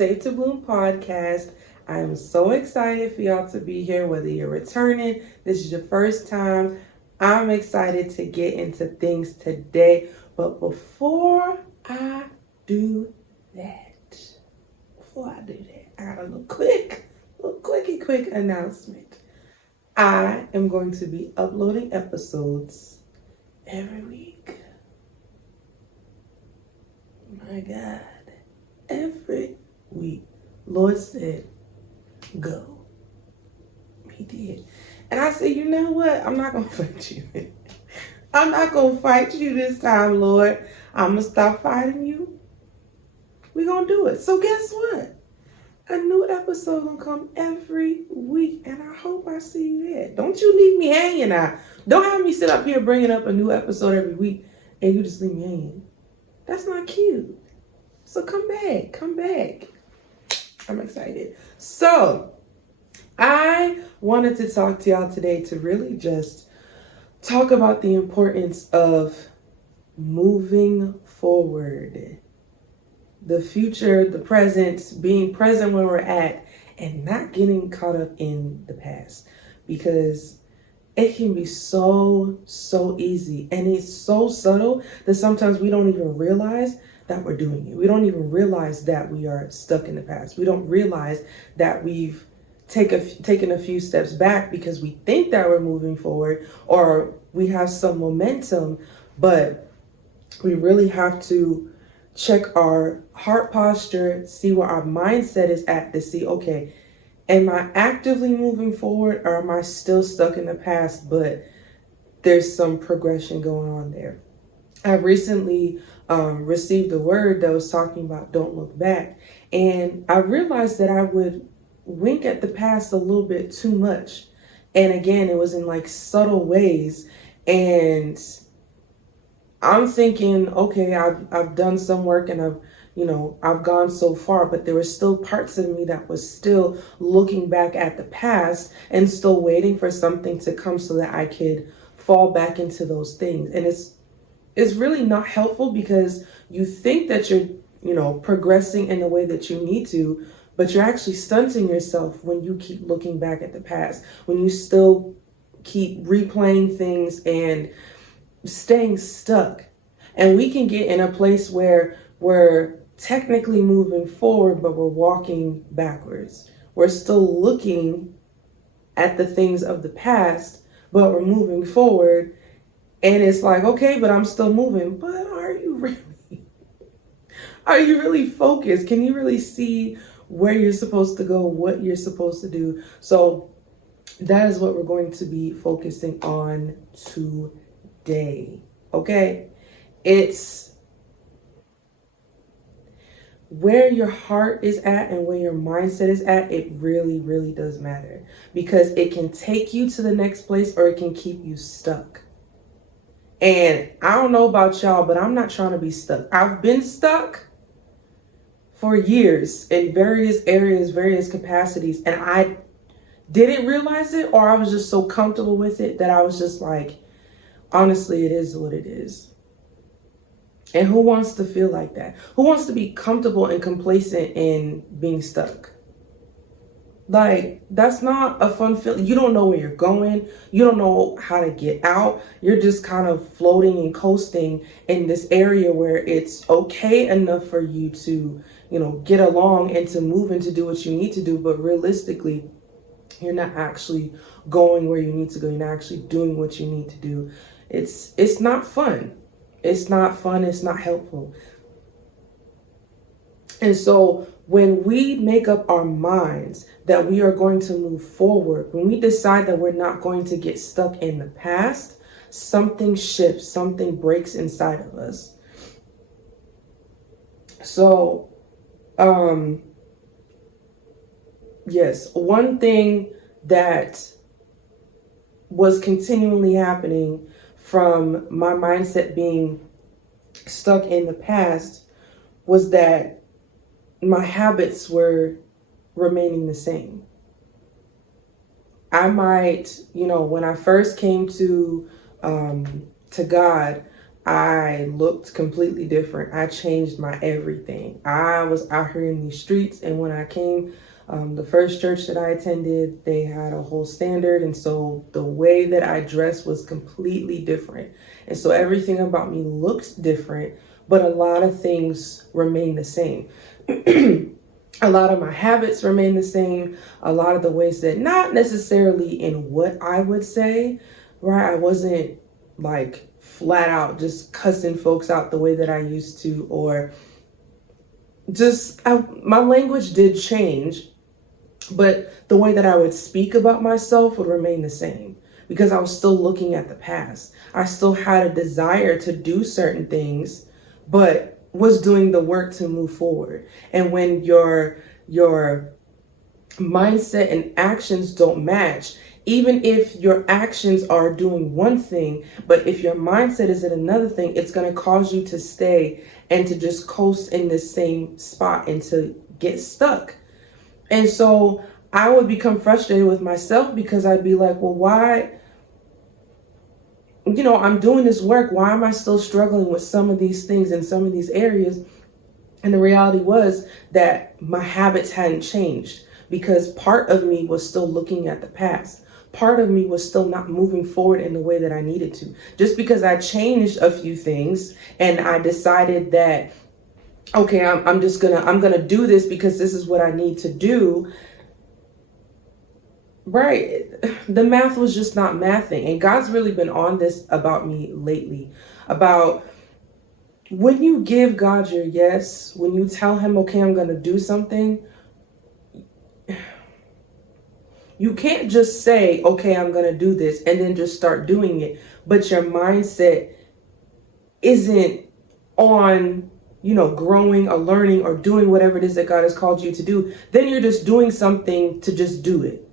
Safe to Bloom podcast. I am so excited for y'all to be here, whether you're returning, this is your first time. I'm excited to get into things today. But before I do that, I got a little quick announcement. I am going to be uploading episodes every week. My God, every week. Lord said, go. He did. And I said, you know what? I'm not going to fight you. I'm not going to fight you this time, Lord. I'm going to stop fighting you. We're going to do it. So guess what? A new episode going to come every week. And I hope I see you there. Don't you leave me hanging now. Don't have me sit up here bringing up a new episode every week and you just leave me hanging. That's not cute. So come back. I'm excited. So I wanted to talk to y'all today to really just talk about the importance of moving forward. The future, the present, being present where we're at, and not getting caught up in the past. Because it can be so easy, and it's so subtle that sometimes we don't even realize that we're doing it. We don't even realize that we are stuck in the past. We don't realize that we've taken a few steps back because we think that we're moving forward or we have some momentum, but we really have to check our heart posture, see where our mindset is at to see, okay, am I actively moving forward or am I still stuck in the past, but there's some progression going on there? I recently received a word that was talking about don't look back. And I realized that I would wink at the past a little bit too much. And again, it was in like subtle ways. And I'm thinking, okay, I've done some work and I've gone so far, but there were still parts of me that was still looking back at the past and still waiting for something to come so that I could fall back into those things. And it's really not helpful because you think that you're, progressing in the way that you need to, but you're actually stunting yourself when you keep looking back at the past, when you still keep replaying things and staying stuck. And we can get in a place where we're technically moving forward, but we're walking backwards. We're still looking at the things of the past, but we're moving forward. And it's like, okay, but I'm still moving. But are you really focused? Can you really see where you're supposed to go, what you're supposed to do? So that is what we're going to be focusing on today. Okay? It's where your heart is at and where your mindset is at. It really does matter because it can take you to the next place or it can keep you stuck. And I don't know about y'all, but I'm not trying to be stuck. I've been stuck for years in various areas, various capacities, and I didn't realize it, or I was just so comfortable with it that I was just like, honestly, it is what it is. And who wants to feel like that? Who wants to be comfortable and complacent in being stuck? Like, that's not a fun feeling. You don't know where you're going. You don't know how to get out. You're just kind of floating and coasting in this area where it's okay enough for you to, get along and to move and to do what you need to do. But realistically, you're not actually going where you need to go. You're not actually doing what you need to do. It's not fun. It's not fun. It's not helpful. And so when we make up our minds that we are going to move forward, when we decide that we're not going to get stuck in the past, something shifts, something breaks inside of us. So, yes, one thing that was continually happening from my mindset being stuck in the past was that my habits were remaining the same. I might, when I first came to God, I looked completely different. I changed my everything. I was out here in these streets, and when I came, the first church that I attended, they had a whole standard, and so the way that I dressed was completely different. And so everything about me looked different, but a lot of things remained the same. A lot of my habits remain the same. A lot of the ways that, not necessarily in what I would say, right? I wasn't like flat out just cussing folks out the way that I used to, or just, my language did change, but the way that I would speak about myself would remain the same because I was still looking at the past. I still had a desire to do certain things, but was doing the work to move forward. And when your mindset and actions don't match, even if your actions are doing one thing, but if your mindset is in another thing, it's going to cause you to stay and to just coast in the same spot and to get stuck. And so I would become frustrated with myself because I'd be like, well, why, I'm doing this work. Why am I still struggling with some of these things in some of these areas? And the reality was that my habits hadn't changed because part of me was still looking at the past. Part of me was still not moving forward in the way that I needed to. Just because I changed a few things and I decided that, okay, I'm gonna do this because this is what I need to do. Right. The math was just not mathing. And God's really been on this about me lately, about when you give God your yes, when you tell him, okay, I'm going to do something, you can't just say, okay, I'm going to do this and then just start doing it. But your mindset isn't on, growing or learning or doing whatever it is that God has called you to do. Then you're just doing something to just do it.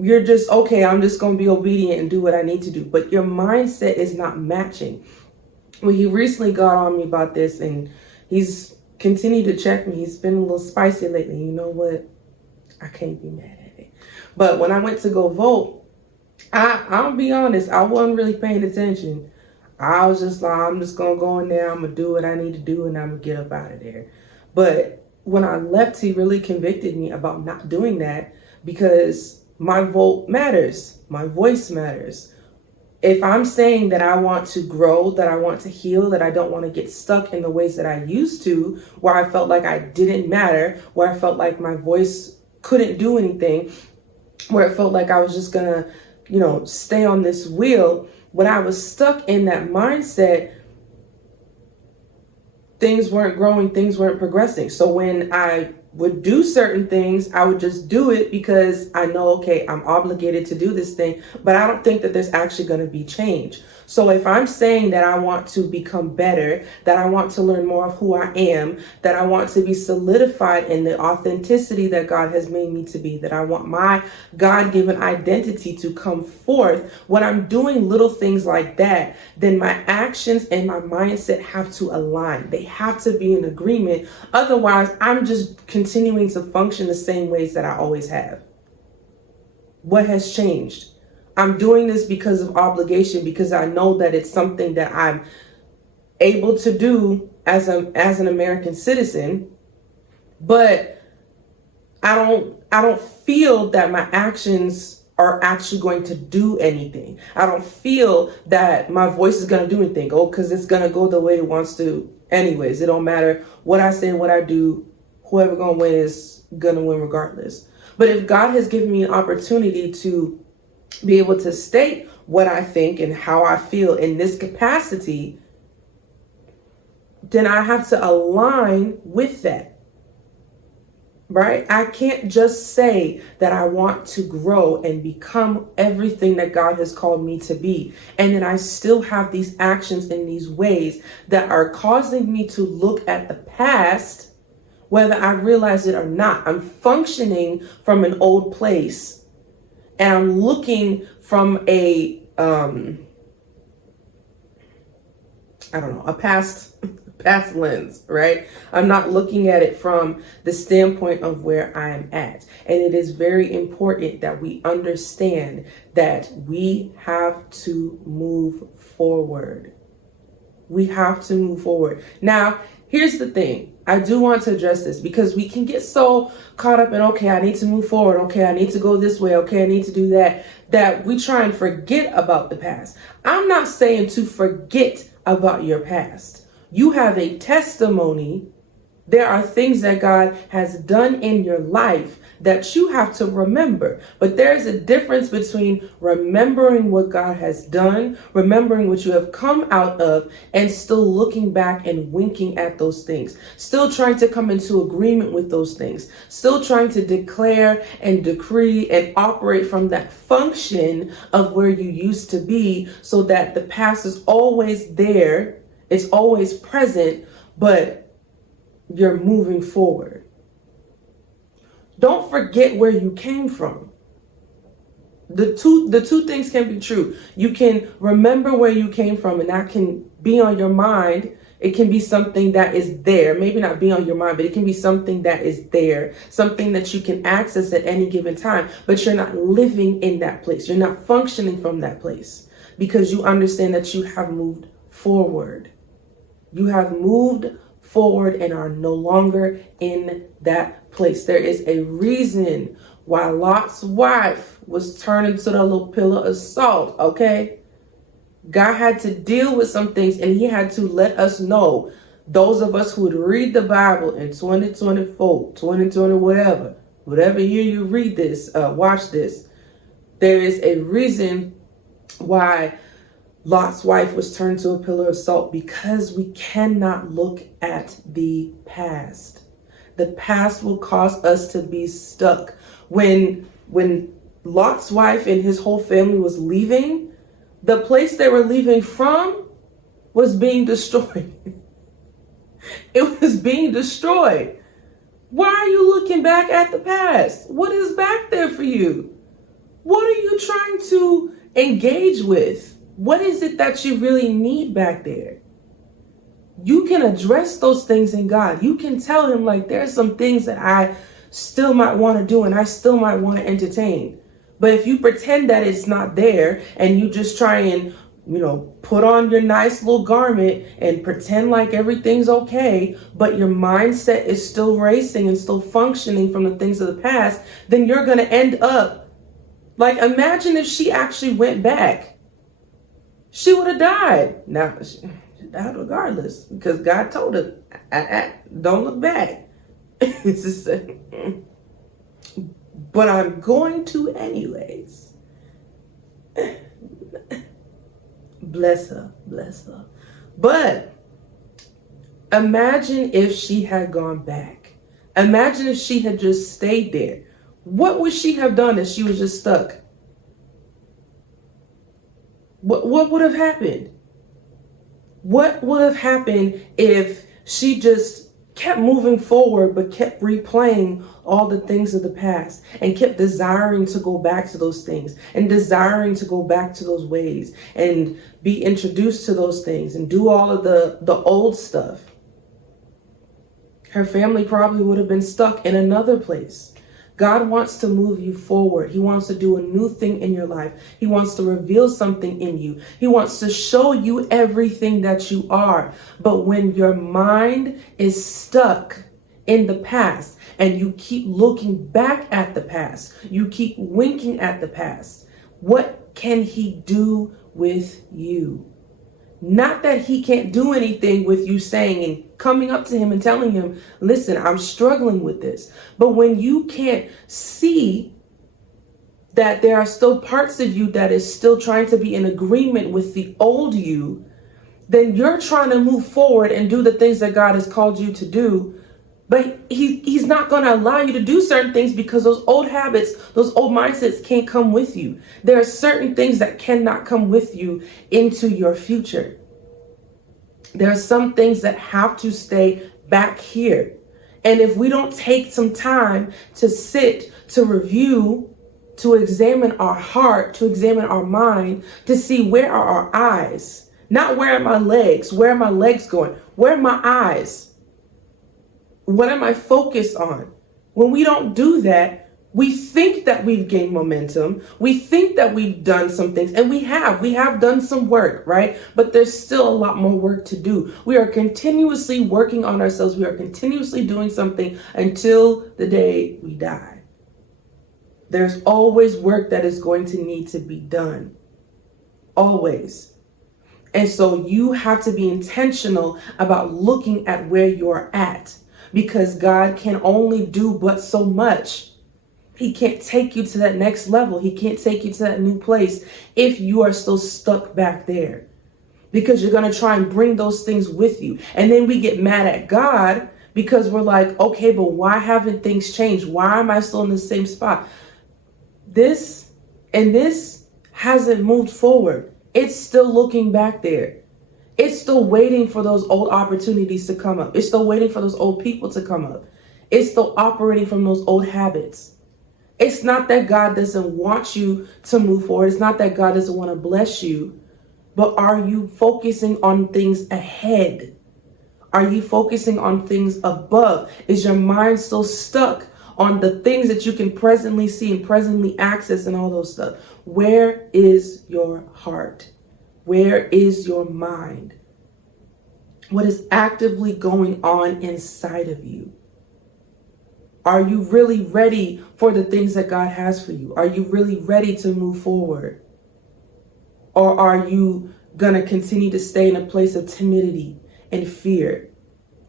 You're just, okay, I'm just going to be obedient and do what I need to do. But your mindset is not matching. Well, he recently got on me about this and he's continued to check me. He's been a little spicy lately. You know what? I can't be mad at it. But when I went to go vote, I'll be honest, I wasn't really paying attention. I was just like, I'm just going to go in there. I'm going to do what I need to do and I'm going to get up out of there. But when I left, he really convicted me about not doing that because my vote matters. My voice matters. If I'm saying that I want to grow, that I want to heal, that I don't want to get stuck in the ways that I used to, where I felt like I didn't matter, where I felt like my voice couldn't do anything, where it felt like I was just gonna, stay on this wheel, when I was stuck in that mindset, things weren't growing, things weren't progressing. So when I would do certain things, I would just do it because I know, okay, I'm obligated to do this thing, but I don't think that there's actually going to be change. So if I'm saying that I want to become better, that I want to learn more of who I am, that I want to be solidified in the authenticity that God has made me to be, that I want my God-given identity to come forth, when I'm doing little things like that, then my actions and my mindset have to align. They have to be in agreement. Otherwise, I'm just continuing to function the same ways that I always have. What has changed? I'm doing this because of obligation, because I know that it's something that I'm able to do as an American citizen, but I don't feel that my actions are actually going to do anything. I don't feel that my voice is going to do anything. Because it's going to go the way it wants to anyways. It don't matter what I say, what I do. Whoever going to win is going to win regardless. But if God has given me an opportunity to be able to state what I think and how I feel in this capacity, then I have to align with that, right? I can't just say that I want to grow and become everything that God has called me to be, and then I still have these actions in these ways that are causing me to look at the past, whether I realize it or not. I'm functioning from an old place. And I'm looking from a past lens, right? I'm not looking at it from the standpoint of where I am at. And it is very important that we understand that we have to move forward. We have to move forward. Now, here's the thing. I do want to address this because we can get so caught up in, okay, I need to move forward. Okay, I need to go this way. Okay, I need to do that, that we try and forget about the past. I'm not saying to forget about your past. You have a testimony. There are things that God has done in your life that you have to remember. But there's a difference between remembering what God has done, remembering what you have come out of, and still looking back and winking at those things, still trying to come into agreement with those things, still trying to declare and decree and operate from that function of where you used to be, so that the past is always there, it's always present, but you're moving forward. Don't forget where you came from. The two things can be true. You can remember where you came from, and that can be on your mind. It can be something that is there. Maybe not be on your mind, but it can be something that is there, something that you can access at any given time, but you're not living in that place. You're not functioning from that place because you understand that you have moved forward. You have moved forward and are no longer in that place. There is a reason why Lot's wife was turned into the little pillar of salt, okay? God had to deal with some things, and he had to let us know, those of us who would read the Bible in 2024, 2020, whatever year you read this, watch this, there is a reason why Lot's wife was turned to a pillar of salt, because we cannot look at the past. The past will cause us to be stuck. When Lot's wife and his whole family was leaving, the place they were leaving from was being destroyed. It was being destroyed. Why are you looking back at the past? What is back there for you? What are you trying to engage with? What is it that you really need back there? You can address those things in God. You can tell him, like, there's some things that I still might want to do and I still might want to entertain. But if you pretend that it's not there and you just try and, put on your nice little garment and pretend like everything's okay, but your mindset is still racing and still functioning from the things of the past, then you're going to end up like, imagine if she actually went back. She would have died. Now, she died regardless, because God told her, don't look back. But I'm going to anyways. Bless her. But imagine if she had gone back. Imagine if she had just stayed there. What would she have done if she was just stuck? What would have happened? What would have happened if she just kept moving forward, but kept replaying all the things of the past and kept desiring to go back to those things and desiring to go back to those ways and be introduced to those things and do all of the old stuff? Her family probably would have been stuck in another place. God wants to move you forward. He wants to do a new thing in your life. He wants to reveal something in you. He wants to show you everything that you are. But when your mind is stuck in the past and you keep looking back at the past, you keep winking at the past, what can he do with you? Not that he can't do anything with you saying and coming up to him and telling him, listen, I'm struggling with this. But when you can't see that there are still parts of you that is still trying to be in agreement with the old you, then you're trying to move forward and do the things that God has called you to do. But he's not going to allow you to do certain things because those old habits, those old mindsets can't come with you. There are certain things that cannot come with you into your future. There are some things that have to stay back here. And if we don't take some time to sit, to review, to examine our heart, to examine our mind, to see where are our eyes, not where are my legs, where are my legs going, where are my eyes? What am I focused on? When we don't do that, We think that we've gained momentum. We think that we've done some things, and we have done some work, right? But there's still a lot more work to do. We are continuously working on ourselves. We are continuously doing something until the day we die. There's always work that is going to need to be done. Always. And so you have to be intentional about looking at where you're at, because God can only do but so much. He can't take you to that next level. He can't take you to that new place if you are still stuck back there, because you're going to try and bring those things with you. And then we get mad at God because we're like, okay, but why haven't things changed? Why am I still in the same spot? This hasn't moved forward. It's still looking back there. It's still waiting for those old opportunities to come up. It's still waiting for those old people to come up. It's still operating from those old habits. It's not that God doesn't want you to move forward. It's not that God doesn't want to bless you. But are you focusing on things ahead? Are you focusing on things above? Is your mind still stuck on the things that you can presently see and presently access and all those stuff? Where is your heart? Where is your mind? What is actively going on inside of you? Are you really ready for the things that God has for you? Are you really ready to move forward? Or are you going to continue to stay in a place of timidity and fear?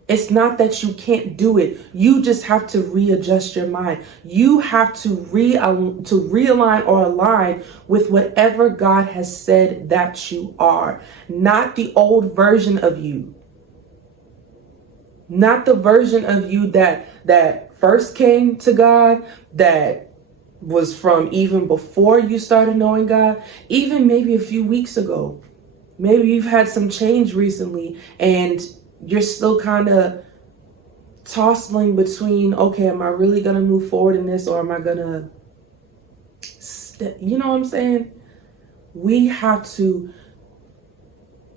It's not that you can't do it. You just have to readjust your mind. You have to realign or align with whatever God has said that you are. Not the old version of you. Not the version of you that first came to God, that was from even before you started knowing God, even maybe a few weeks ago. Maybe you've had some change recently and you're still kind of tossing between, okay, am I really going to move forward in this, or am I going to, you know what I'm saying? We have to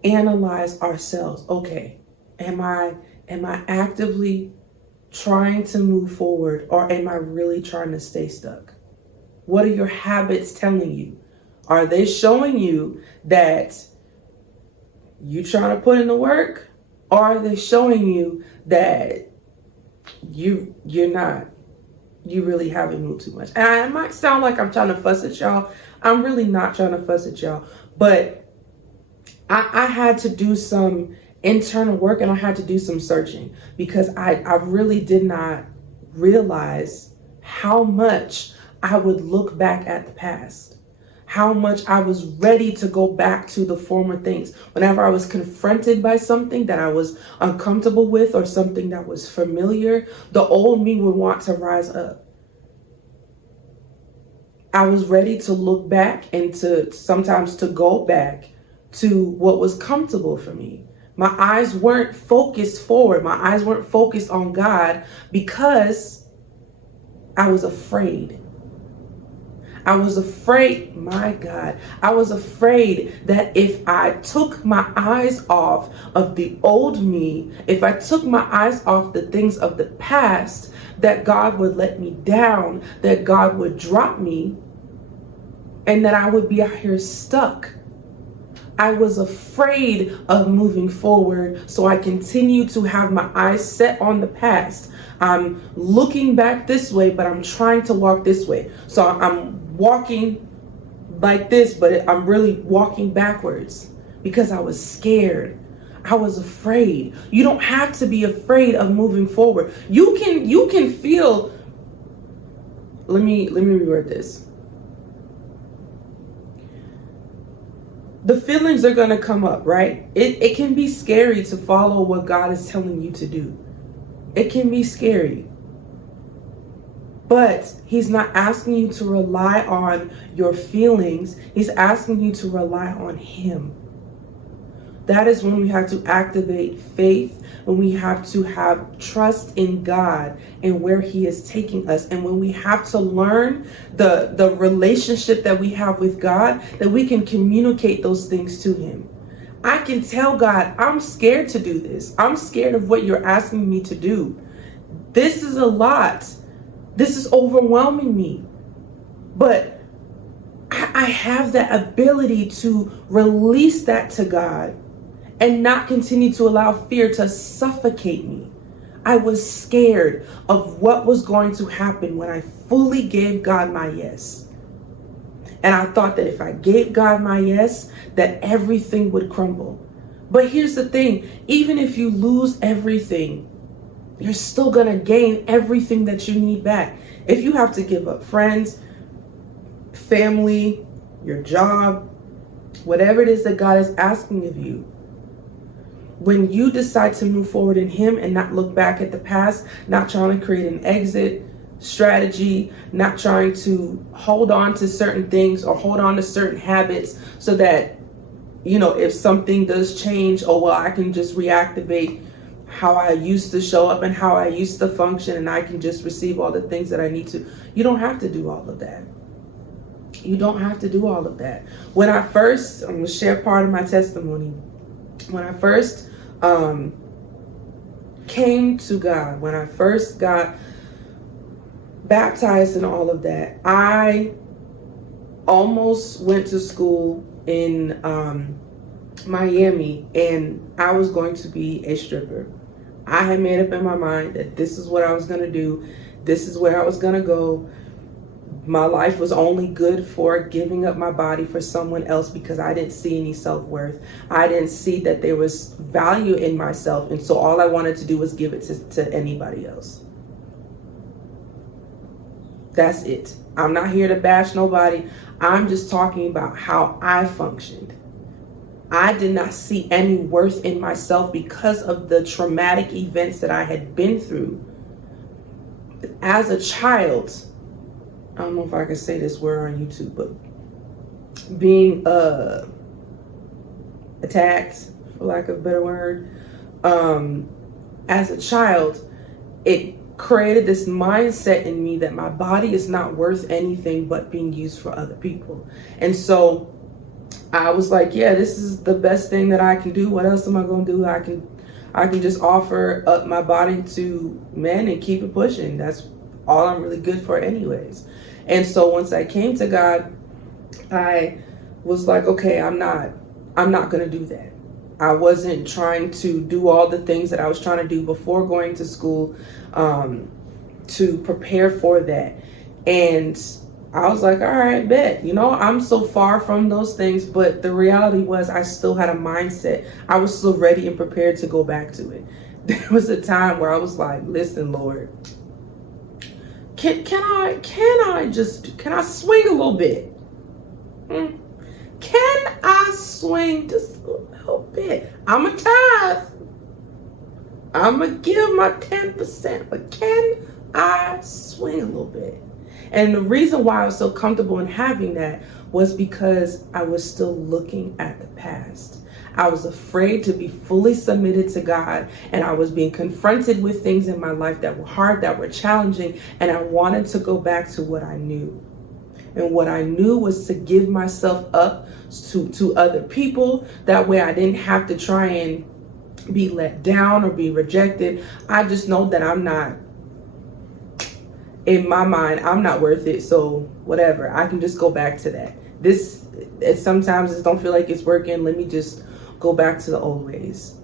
analyze ourselves. Okay, am I actively trying to move forward, or am I really trying to stay stuck? What are your habits telling you? Are they showing you that you trying to put in the work, or are they showing you that you're not? You really haven't moved too much. And it might sound like I'm trying to fuss at y'all. I'm really not trying to fuss at y'all, but I had to do some internal work, and I had to do some searching, because I really did not realize how much I would look back at the past, how much I was ready to go back to the former things. Whenever I was confronted by something that I was uncomfortable with, or something that was familiar, the old me would want to rise up. I was ready to look back and to sometimes to go back to what was comfortable for me. My eyes weren't focused forward. My eyes weren't focused on God, because I was afraid. I was afraid, my God, I was afraid that if I took my eyes off of the old me, if I took my eyes off the things of the past, that God would let me down, that God would drop me, and that I would be out here stuck. I was afraid of moving forward, so I continue to have my eyes set on the past. I'm looking back this way, but I'm trying to walk this way. So I'm walking like this, but I'm really walking backwards because I was scared. I was afraid. You don't have to be afraid of moving forward. You can feel, let me reword this. The feelings are going to come up, right? It can be scary to follow what God is telling you to do. It can be scary. But he's not asking you to rely on your feelings. He's asking you to rely on him. That is when we have to activate faith, when we have to have trust in God and where he is taking us. And when we have to learn the relationship that we have with God, that we can communicate those things to him. I can tell God, I'm scared to do this. I'm scared of what you're asking me to do. This is a lot. This is overwhelming me. But I have that ability to release that to God and not continue to allow fear to suffocate me. I was scared of what was going to happen when I fully gave God my yes. And I thought that if I gave God my yes, that everything would crumble. But here's the thing, even if you lose everything, you're still gonna gain everything that you need back. If you have to give up friends, family, your job, whatever it is that God is asking of you, when you decide to move forward in Him and not look back at the past, not trying to create an exit strategy, not trying to hold on to certain things or hold on to certain habits so that, you know, if something does change, oh, well, I can just reactivate how I used to show up and how I used to function, and I can just receive all the things that I need to. You don't have to do all of that. You don't have to do all of that. When I first, I'm going to share part of my testimony. When I first came to God, when I first got baptized and all of that, I almost went to school in Miami, and I was going to be a stripper. I had made up in my mind that this is what I was going to do. This is where I was going to go. My life was only good for giving up my body for someone else because I didn't see any self-worth. I didn't see that there was value in myself. And so all I wanted to do was give it to anybody else. That's it. I'm not here to bash nobody. I'm just talking about how I functioned. I did not see any worth in myself because of the traumatic events that I had been through. As a child, I don't know if I can say this word on YouTube, but being attacked, for lack of a better word, as a child, it created this mindset in me that my body is not worth anything but being used for other people. And so I was like, yeah, this is the best thing that I can do. What else am I going to do? I can just offer up my body to men and keep it pushing. That's all I'm really good for anyways. And so once I came to God, I was like, okay, I'm not going to do that. I wasn't trying to do all the things that I was trying to do before going to school to prepare for that. And I was like, all right, bet, you know, I'm so far from those things. But the reality was I still had a mindset. I was still ready and prepared to go back to it. There was a time where I was like, listen, Lord, can I swing a little bit? Can I swing just a little bit? I'm a tithe. I'm going to give my 10%, but can I swing a little bit? And the reason why I was so comfortable in having that was because I was still looking at the past. I was afraid to be fully submitted to God, and I was being confronted with things in my life that were hard, that were challenging, and I wanted to go back to what I knew. And what I knew was to give myself up to other people. That way I didn't have to try and be let down or be rejected. I just know that I'm not, in my mind, I'm not worth it. So whatever, I can just go back to that. Sometimes it don't feel like it's working. Let me just go back to the old ways.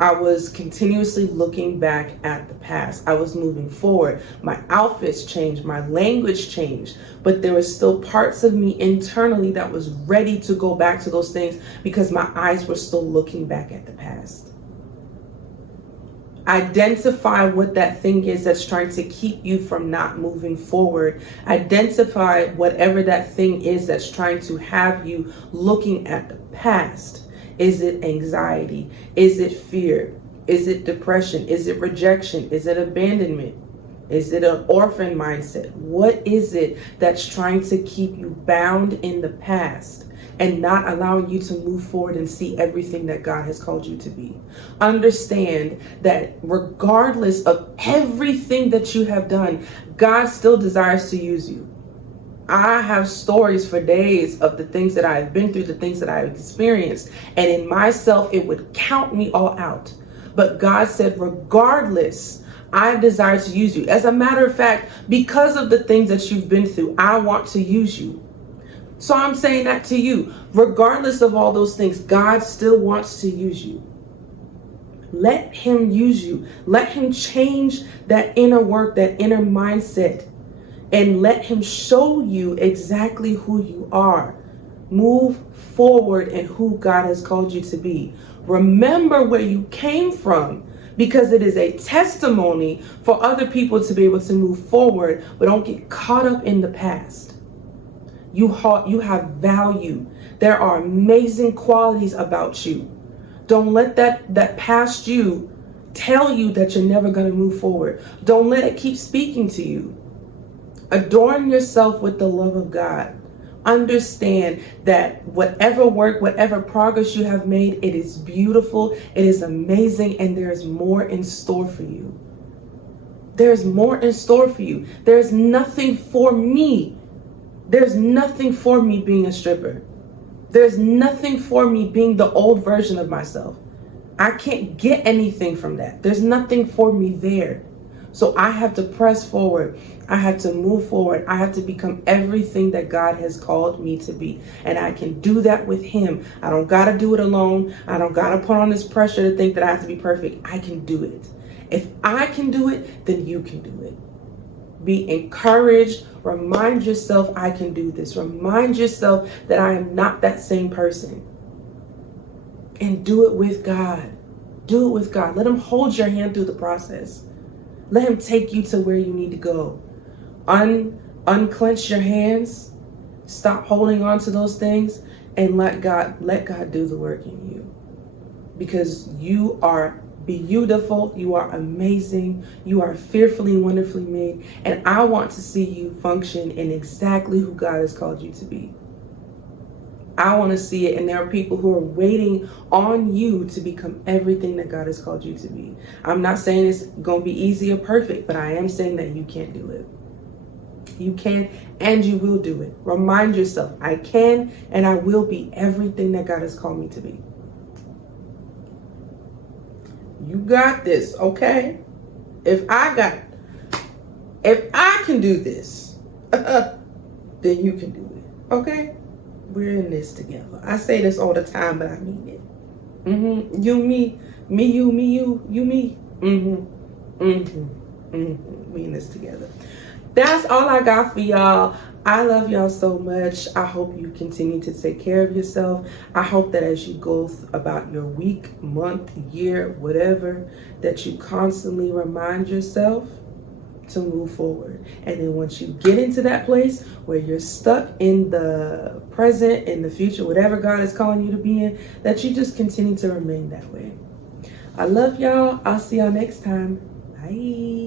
I was continuously looking back at the past. I was moving forward. My outfits changed, my language changed, but there were still parts of me internally that was ready to go back to those things because my eyes were still looking back at the past. Identify what that thing is that's trying to keep you from not moving forward. Identify whatever that thing is that's trying to have you looking at the past. Is it anxiety? Is it fear? Is it depression? Is it rejection? Is it abandonment? Is it an orphan mindset? What is it that's trying to keep you bound in the past and not allowing you to move forward and see everything that God has called you to be? Understand that regardless of everything that you have done, God still desires to use you. I have stories for days of the things that I've been through, the things that I've experienced. And in myself, it would count me all out. But God said, regardless, I desire to use you. As a matter of fact, because of the things that you've been through, I want to use you. So I'm saying that to you. Regardless of all those things, God still wants to use you. Let him use you. Let him change that inner work, that inner mindset, and let him show you exactly who you are. Move forward in who God has called you to be. Remember where you came from, because it is a testimony for other people to be able to move forward, but don't get caught up in the past. You have value. There are amazing qualities about you. Don't let that past you tell you that you're never going to move forward. Don't let it keep speaking to you. Adorn yourself with the love of God. Understand that whatever work, whatever progress you have made, it is beautiful, it is amazing, and there is more in store for you. There's more in store for you. There's nothing for me. There's nothing for me being a stripper. There's nothing for me being the old version of myself. I can't get anything from that. There's nothing for me there. So I have to press forward. I have to move forward. I have to become everything that God has called me to be. And I can do that with him. I don't got to do it alone. I don't got to put on this pressure to think that I have to be perfect. I can do it. If I can do it, then you can do it. Be encouraged. Remind yourself, I can do this. Remind yourself that I am not that same person. And do it with God. Do it with God. Let him hold your hand through the process. Let him take you to where you need to go. Unclench your hands. Stop holding on to those things and let God do the work in you. Because you are beautiful. You are amazing. You are fearfully and wonderfully made. And I want to see you function in exactly who God has called you to be. I want to see it. And there are people who are waiting on you to become everything that God has called you to be. I'm not saying it's going to be easy or perfect, but I am saying that you can do it. You can and you will do it. Remind yourself, I can and I will be everything that God has called me to be. You got this, okay? If I can do this, then you can do it, okay? We're in this together. I say this all the time, but I mean it. You, me, you, me. We in this together. That's all I got for y'all. I love y'all so much. I hope you continue to take care of yourself. I hope that as you go about your week, month, year, whatever, that you constantly remind yourself to move forward. And then once you get into that place where you're stuck in the present, in the future, whatever God is calling you to be in, that you just continue to remain that way. I love y'all. I'll see y'all next time. Bye.